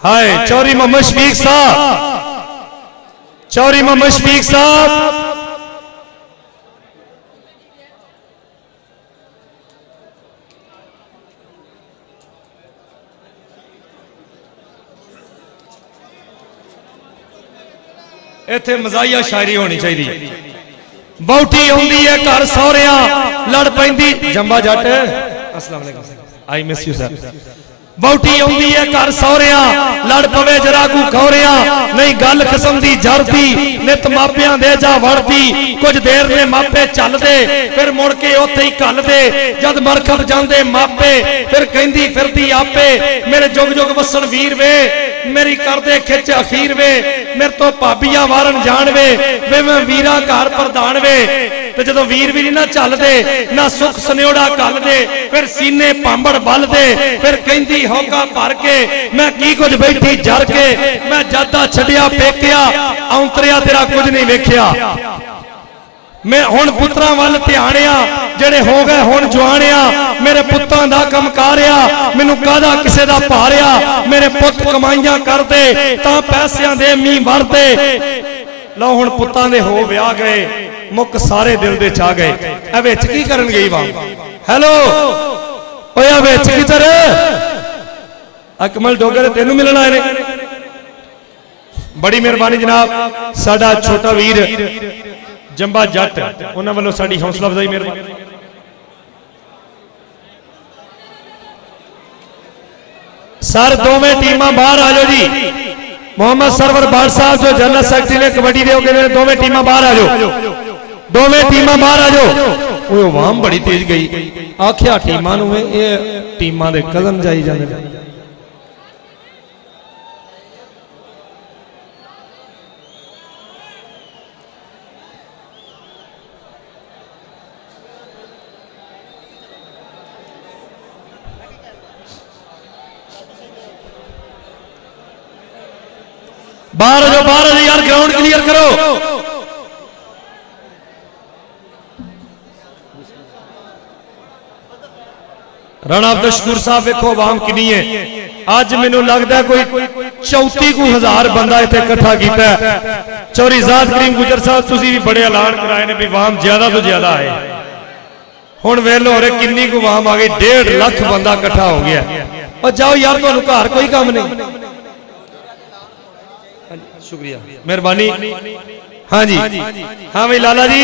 हाय चौधरी मोहम्मद शफीक साहब, चौधरी मोहम्मद शफीक साहब, इत्थे मजाहिया शायरी होनी चाहिए। बहुटी आउंदी है घर सौहरिया लड़ पैंदी जंबा जट। अस्सलाम वालेकुम, आई मिस यू सर। बहुटी आउंदी है घर सौहरिया लड़ पवे जरागू खौरिया, नहीं गल खसम दी जरदी नित मापियां दे जा वड़दी। कुछ देर ने मापे चलदे फिर मुड़ के उत्थे ही घलदे, जद मरखब जांदे मापे फिर कहंदी फिरदी आपे। मेरे जुग जुग वसन वीर वे मेरी करदे खिच अखीर वे, मेरे तो भाबिया वारन जान वे मैं वीरा घर प्रधान वे। ते जदों वीर भी ना चलदे ना सुख सन्योड़ा गलदे, फिर सीने पांबड़ बलदे फिर कहंदी होगा भर के मैं की कुछ बैठी जर के। मैं जादा छड्डिया पेकिया औंतरिया तेरा कुछ नहीं वेखिया। मैं हुण पुत्रां वल ध्यानिया जेड़े हो गए हुण जवानिया। मेरे पुत्तां दा कम कारिया मैनू कादा किसे दा भारिया। मेरे पुत कमाइयां करदे तां पैसियां दे मींह वरदे। लो हुण पुत्तां दे हो विआह गए मुक सारे दिल दे चा गए। ए विच की करन गई वा? हेलो ओया विच किधर? अकमल डोगर तेनू मिलन आए ने। बड़ी मेहरबानी जनाब, साडा छोटा वीर जंबा जट उन्हां वालों साडी हौसला अफजाई मेहरबानी। सर दोवें टीमां बाहर आ जाओ जी। मोहम्मद सरवर बाट साहब जो जनरल सेक्रेटरी ने कबड्डी दे कहते हैं दोवें टीमां बाहर आ जाओ, दोवें टीमां बाहर आ जाओ। वो आवाम बड़ी तेज गई आख्या टीमां नूं ये टीमां दे कदम जाई जांदे। बाहर आ जाओ यार, ग्राउंड क्लियर करो। राणा अब्दुल शकूर साहब देखो आवाम कितनी है। अज मैनू लगता है कोई 34,000 बंदा इत्थे इकट्ठा किया। चौधरी ज़ाद करीम गुजर साहब तुसीं भी बड़े ऐलान कराए ने भी आवाम ज्यादा तो ज्यादा आए। हुण वेल हो रहे किन्नी को आवाम आ गई, 1.5 लाख बंदा इकट्ठा हो गया। और जाओ यार तुहानू घर कोई काम नहीं। शुक्रिया मेहरबानी। हाँ जी हाँ भाई लाला जी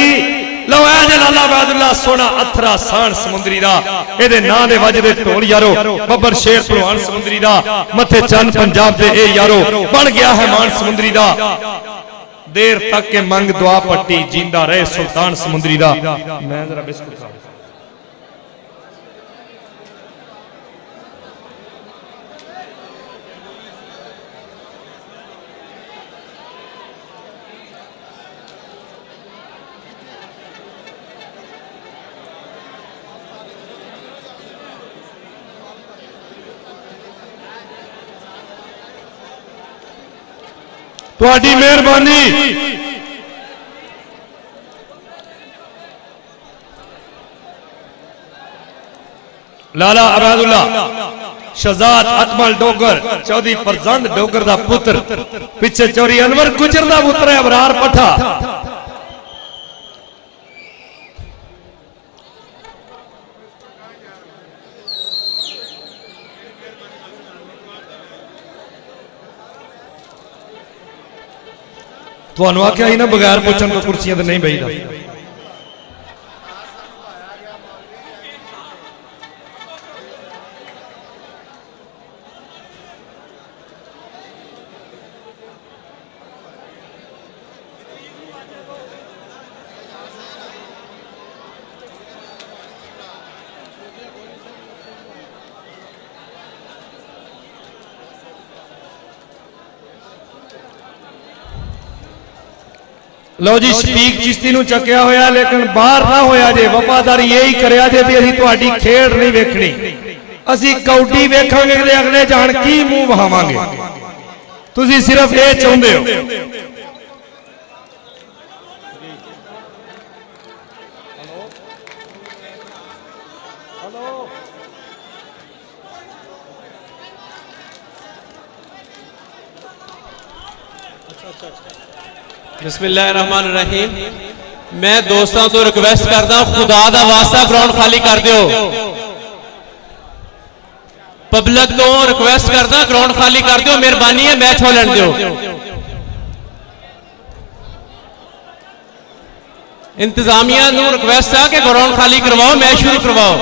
लो है लाला अबैदुल्ला सोना अथरा साण समुंदरी दा एदे नां दे वजदे ढोल यारो। बब्बर शेर भलवान समुंदरी दा मथे चंद पंजाब दे ए यारो। बन गया है मान समुंदरी दा देर तक के मंग दुआ पट्टी जिंदा रहे सुल्तान समुंदरी दा। मैं जरा बिस्कुट खा तुहाडी मेहरबानी। लाला अबैदुल्ला शहजाद अकमल डोगर चौधरी फरजंद डोगर दा पुत्र पिछे चौधरी अनवर गुजर दा पुत्र है अबरार पठा। तुहानू आख्या ही ना बगैर पुछन तो कुर्सियां तो नहीं बहीदा। लो जी शफीक चिश्ती नूं चक्या होया लेकिन बाहर ना होया जे। वफादारी यही करया जे भी असीं तुहाडी खेड नहीं वेखनी, असीं कौडी वेखांगे ते अगले जान की मूंह वहावांगे। तुसीं सिर्फ ये चाहुंदे हो। बिस्मिल्लाहिर्रहमानिर्रहीम। मैं दोस्तों तो रिक्वेस्ट करता हूं, खुदा दा वास्ता ग्राउंड खाली कर दियो। पब्लिक तो रिक्वेस्ट करता ग्राउंड खाली कर दियो, मेहरबानी है, मैच हो लैन दियो। इंतजामिया नूं रिक्वेस्ट है कि ग्राउंड खाली करवाओ, मैच शुरू करवाओ।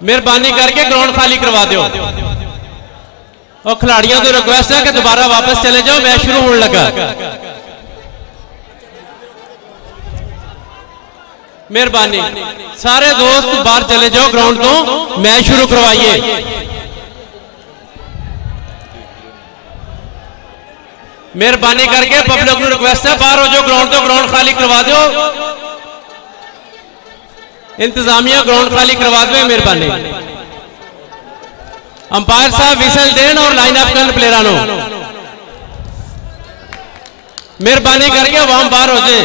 मेहरबानी करके ग्राउंड खाली करवा दो। और खिलाड़ियों को रिक्वेस्ट है कि दोबारा वापस चले जाओ, मैच शुरू होने लगा। मेहरबानी, सारे दोस्त बाहर चले जाओ ग्राउंड तो, मैच शुरू करवाइए। मेहरबानी करके पब्लिक को रिक्वेस्ट है, बाहर हो जाओ ग्राउंड तो, ग्राउंड खाली करवा दो। इंतजामिया ग्राउंड खाली करवा दो, मेहरबानी। अंपायर साहब विसल देन और लाइन अप करन प्लेयरों नो। मेहरबानी करके वहां बाहर हो जाए।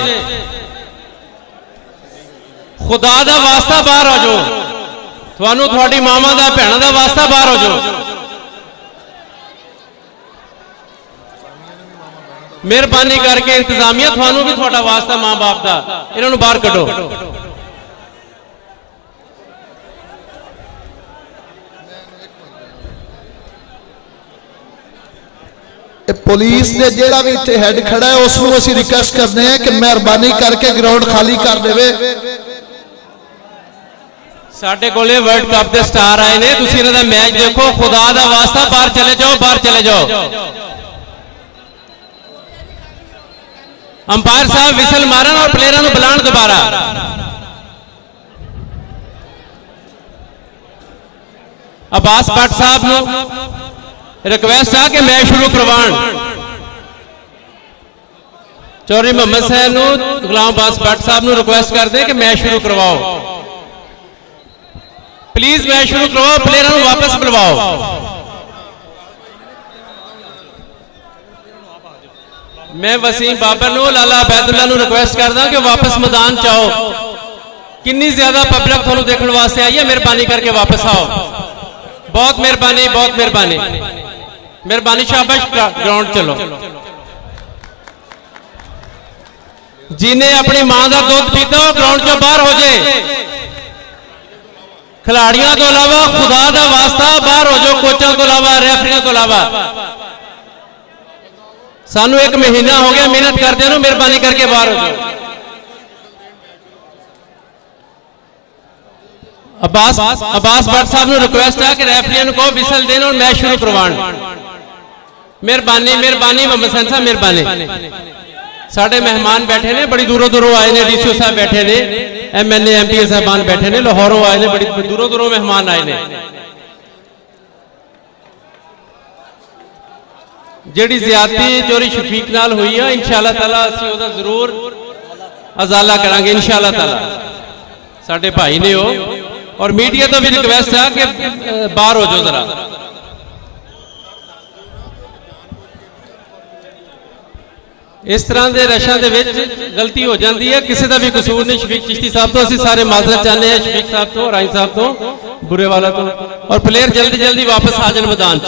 खुदा दा वास्ता बाहर हो जाओ, थानू थोड़ी मामा दा भैणों दा वास्ता बाहर हो जाओ। मेहरबानी करके इंतजामिया थानू भी थोड़ा वास्ता मां बाप दा, इन्होंने बाहर कढो। पुलिस ने जेड़ा भी इत्थे हेड खड़ा है उसनू असीं रिक्वेस्ट करते हैं कि मेहरबानी करके ग्राउंड खाली कर देवे। साडे कोले वर्ल्ड कप के स्टार आए ने, तुसीं इन्हां दा मैच देखो। खुदा दा वास्ता बाहर चले जाओ, बाहर चले जाओ। अंपायर साहब विसल मारन और प्लेयरों को बुलान दोबारा। अब्बास भट्ट साहब नूं रिक्वेस्ट है कि मैच शुरू करवाण। चौधरी मोहम्मद साहब नूं, गुलाम अब्बास भट्ट साहब नूं रिक्वेस्ट करते हैं कि मैच शुरू करवाओ। प्लीज मैच शुरू करवाओ, प्लेयरों को वापस बुलवाओ। मैं वसीम बाबर नूं, लाला अबैदुल्ला नूं रिक्वेस्ट करदा कि वापस मैदान च आओ। कितनी ज्यादा पब्लिक थानू देखने वास्ते आई है, मेहरबानी करके वापस आओ। बहुत मेहरबानी, बहुत मेहरबानी, मेहरबानी, शाबाश, ग्राउंड चलो। जिन्हें अपनी मां का दूध पीता हो ग्राउंड चो बाहर हो जाए। खिलाड़ियों तो अलावा खुदा का वास्ता बाहर हो जाओ, कोचों तो अलावा, रेफरियों तो अलावा। सानू एक महीना हो गया मेहनत करते हैं, मेहरबानी करके बाहर हो जाओ। अब्बास भट्ट साहब ने रिक्वेस्ट है कि रेफरियों को विसल देन और मैच शुरू करवाण। मेहरबानी, मेहरबानी, मोहम्मद हसन साहब मेहरबानी। साढ़े मेहमान बैठे ने, बड़ी दूरों दूरों आए ने। डीसीओ साहब बैठे ने, MLA MPA साहबान बैठे ने, लाहौरों आए ने, बड़ी दूरों दूरों मेहमान आए ने। जिहड़ी ज्यादती चोरी शफीक नाल हुई है, इंशाअल्लाह ताला असीं उहदा जरूर अजाला करांगे, इंशाअल्लाह ताला। साडे भाई ने हो। और मीडिया तो भी रिक्वेस्ट है कि बाहर हो जाओ जरा। इस तरह के रशा के गलती हो जाती है, किसी का भी कसूर नहीं। शफीक चिश्ती साहब तो असीं सारे माजरत चाहते हैं, शफीक साहब तो, राई साहब तो, बुरे वाला तो। और प्लेयर जल्दी जल्दी वापस आ जाए मैदान।